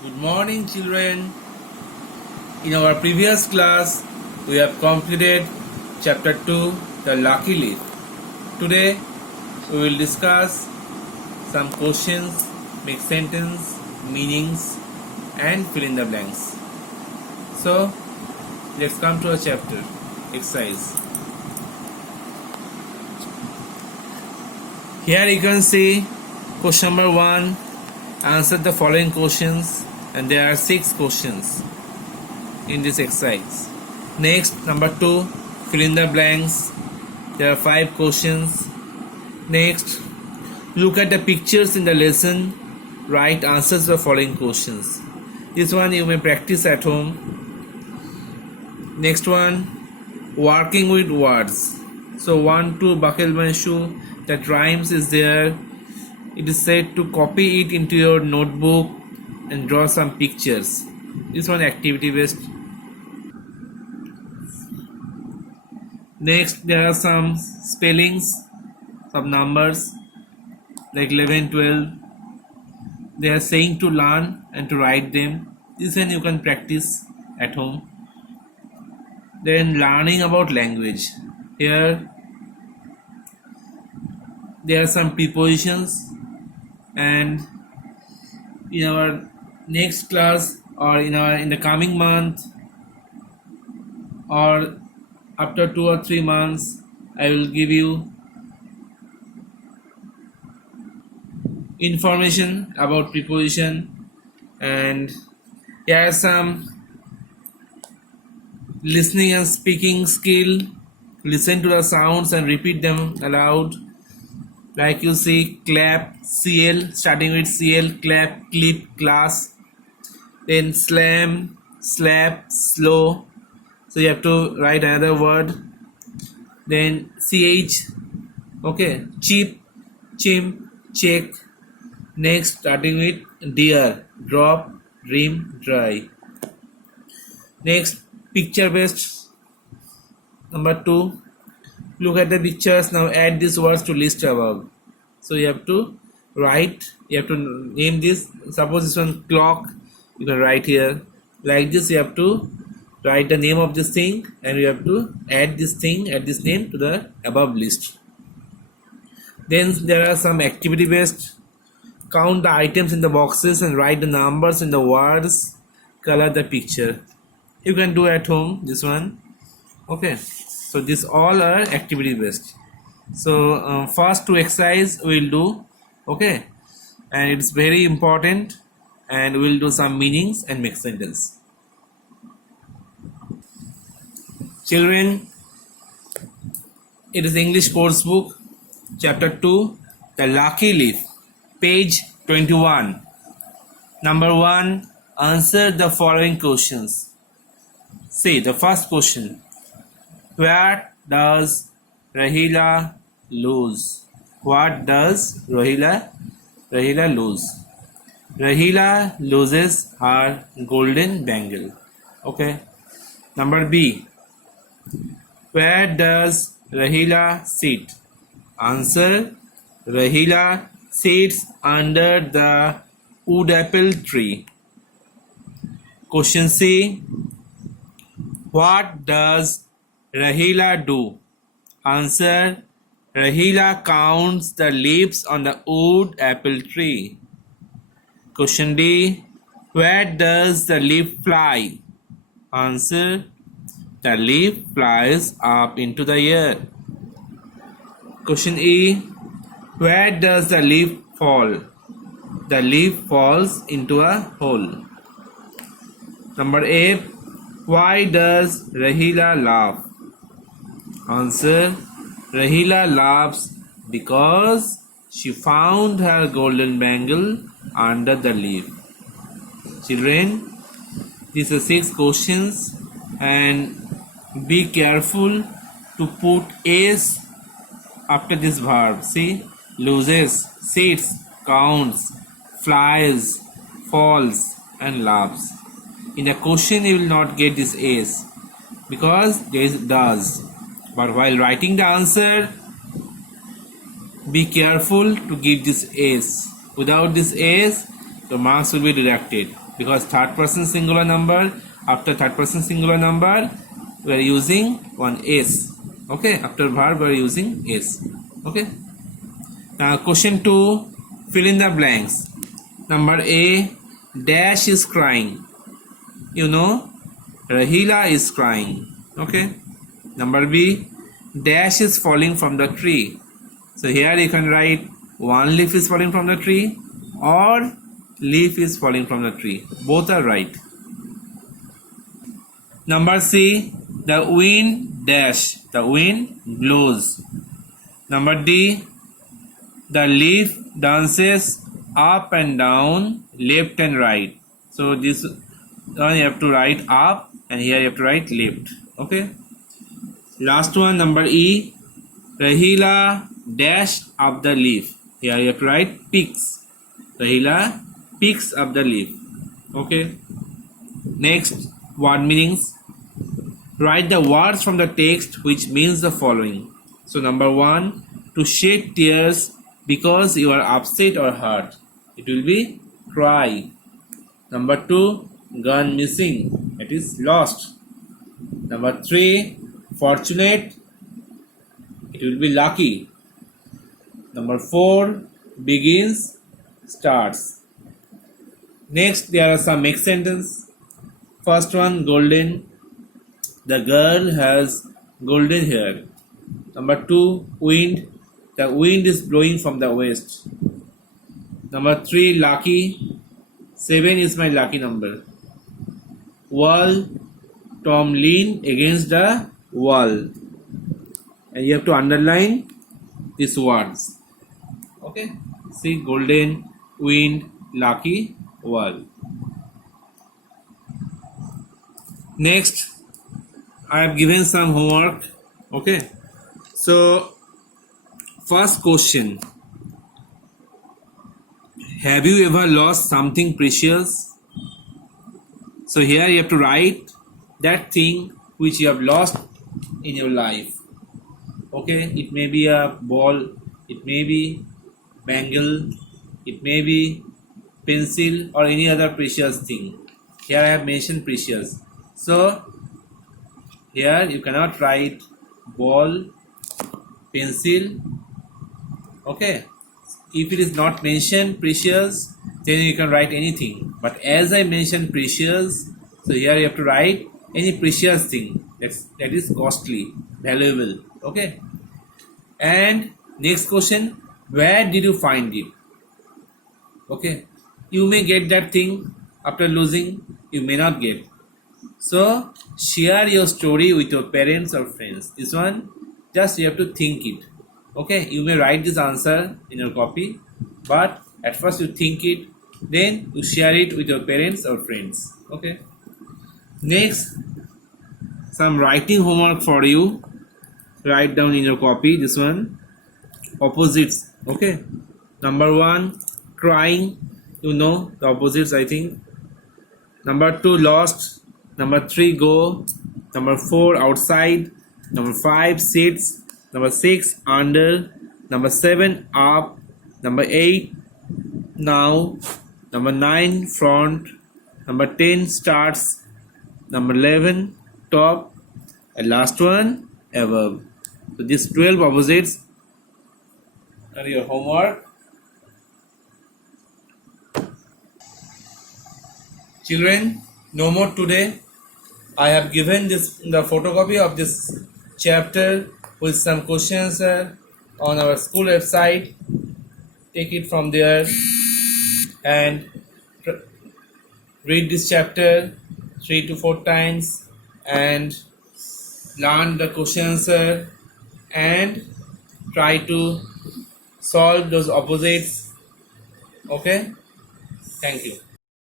Good morning, children. In our previous class, we have completed chapter 2, The Lucky Leaf. Today, we will discuss some questions, make sentence, meanings, and fill in the blanks. So, let's come to our chapter, exercise. Here you can see question number 1, answer the following questions, and there are 6 questions in this exercise. Next, number 2, fill in the blanks. There are 5 questions. Next, look at the pictures in the lesson, write answers to the following questions. This one you may practice at home. Next one, working with words. So 1, 2, buckle my shoe, that rhymes is there. It is said to copy it into your notebook and draw some pictures. This one activity based. Next, there are some spellings, some numbers like 11, 12. They are saying to learn and to write them. This one you can practice at home. Then learning about language. Here there are some prepositions, and in our next class or in the coming month or after 2 or 3 months, I will give you information about preposition. And here are some listening and speaking skill. Listen to the sounds and repeat them aloud. Like you see, clap, CL, starting with CL, clap, clip, class. Then slam, slap, slow. So you have to write another word. Then CH, okay, cheap, chimp, check. Next, starting with dear, drop, dream, dry. Next, picture based. Number 2, look at the pictures. Now add these words to list above. So you have to write, you have to name this. Suppose this one clock, you can write here. Like this, you have to write the name of this thing, and you have to add this thing, add this name to the above list. Then there are some activity based. Count the items in the boxes and write the numbers in the words. Color the picture. You can do at home this one. Okay, so these all are activity based. So first 2 exercise we'll do, okay, and it's very important, and we'll do some meanings and make sentence. Children, it is English course book, chapter 2, The Lucky Leaf, page 21. Number 1, answer the following questions. See the first question. What does Rahila lose? What does Rahila lose? Rahila loses her golden bangle. Okay. Number B. Where does Rahila sit? Answer. Rahila sits under the wood apple tree. Question C. What does Rahila do? Answer. Rahila counts the leaves on the wood apple tree. Question D. Where does the leaf fly? Answer. The leaf flies up into the air. Question E. Where does the leaf fall? The leaf falls into a hole. Number A. Why does Rahila laugh? Answer. Rahila laughs because she found her golden bangle under the leaf. Children, these are 6 questions, and be careful to put s after this verb. See, loses, sits, counts, flies, falls, and laughs. In a question you will not get this s because there is does. But while writing the answer, be careful to give this s. Without this s, the marks will be deducted. because third person singular number, after third person singular number we are using one s. Okay, after verb we are using s. Okay, now question 2, fill in the blanks. Number A, dash is crying. You know, Rahila is crying. Okay, number B, dash is falling from the tree. So here you can write one leaf is falling from the tree or leaf is falling from the tree. Both are right. Number C, the wind dash, the wind blows. Number D, the leaf dances up and down, left and right. So this one you have to write up and here you have to write left. Okay. Last one, number E, Rahila dash up the leaf. Here you have to write picks. Rahila picks up the leaf. Okay. Next, word meanings. Write the words from the text which means the following. So number 1, to shed tears because you are upset or hurt. It will be cry. Number 2, gun missing. It is lost. Number 3, fortunate. It will be lucky. Number 4, begins, starts. Next, there are some make sentence. First one, golden. The girl has golden hair. Number 2, wind. The wind is blowing from the west. Number 3, lucky. 7 is my lucky number. Wall. Tom leaned against the wall. And you have to underline these words. Okay. See, golden, wind, lucky, wall. Next, I have given some homework. Okay. So, first question. Have you ever lost something precious? So here you have to write that thing which you have lost in your life. Okay, it may be a ball, it may be bangle, it may be pencil or any other precious thing. Here I have mentioned precious. So here you cannot write ball, pencil. Okay, if it is not mentioned precious, then you can write anything. But as I mentioned precious, so here you have to write any precious thing that is costly, valuable. Okay. And next question, where did you find it? Okay. You may get that thing after losing, you may not get. So share your story with your parents or friends. This one, just you have to think it. Okay, you may write this answer in your copy, but at first you think it, then you share it with your parents or friends. Okay. Next, some writing homework for you. Write down in your copy this one. Opposites. Okay. Number 1, crying. You know the opposites, I think. Number 2, lost. Number 3, go. Number 4, outside. Number 5, sits. Number 6, under. Number 7, up. Number 8, now. Number 9, front. Number 10, starts. Number 11, top. And last one, above. So these 12 opposites are your homework. Children, no more today. I have given the photocopy of this chapter with some questions on our school website. Take it from there and read this chapter 3 to 4 times and learn the questions and try to solve those opposites. Okay, thank you.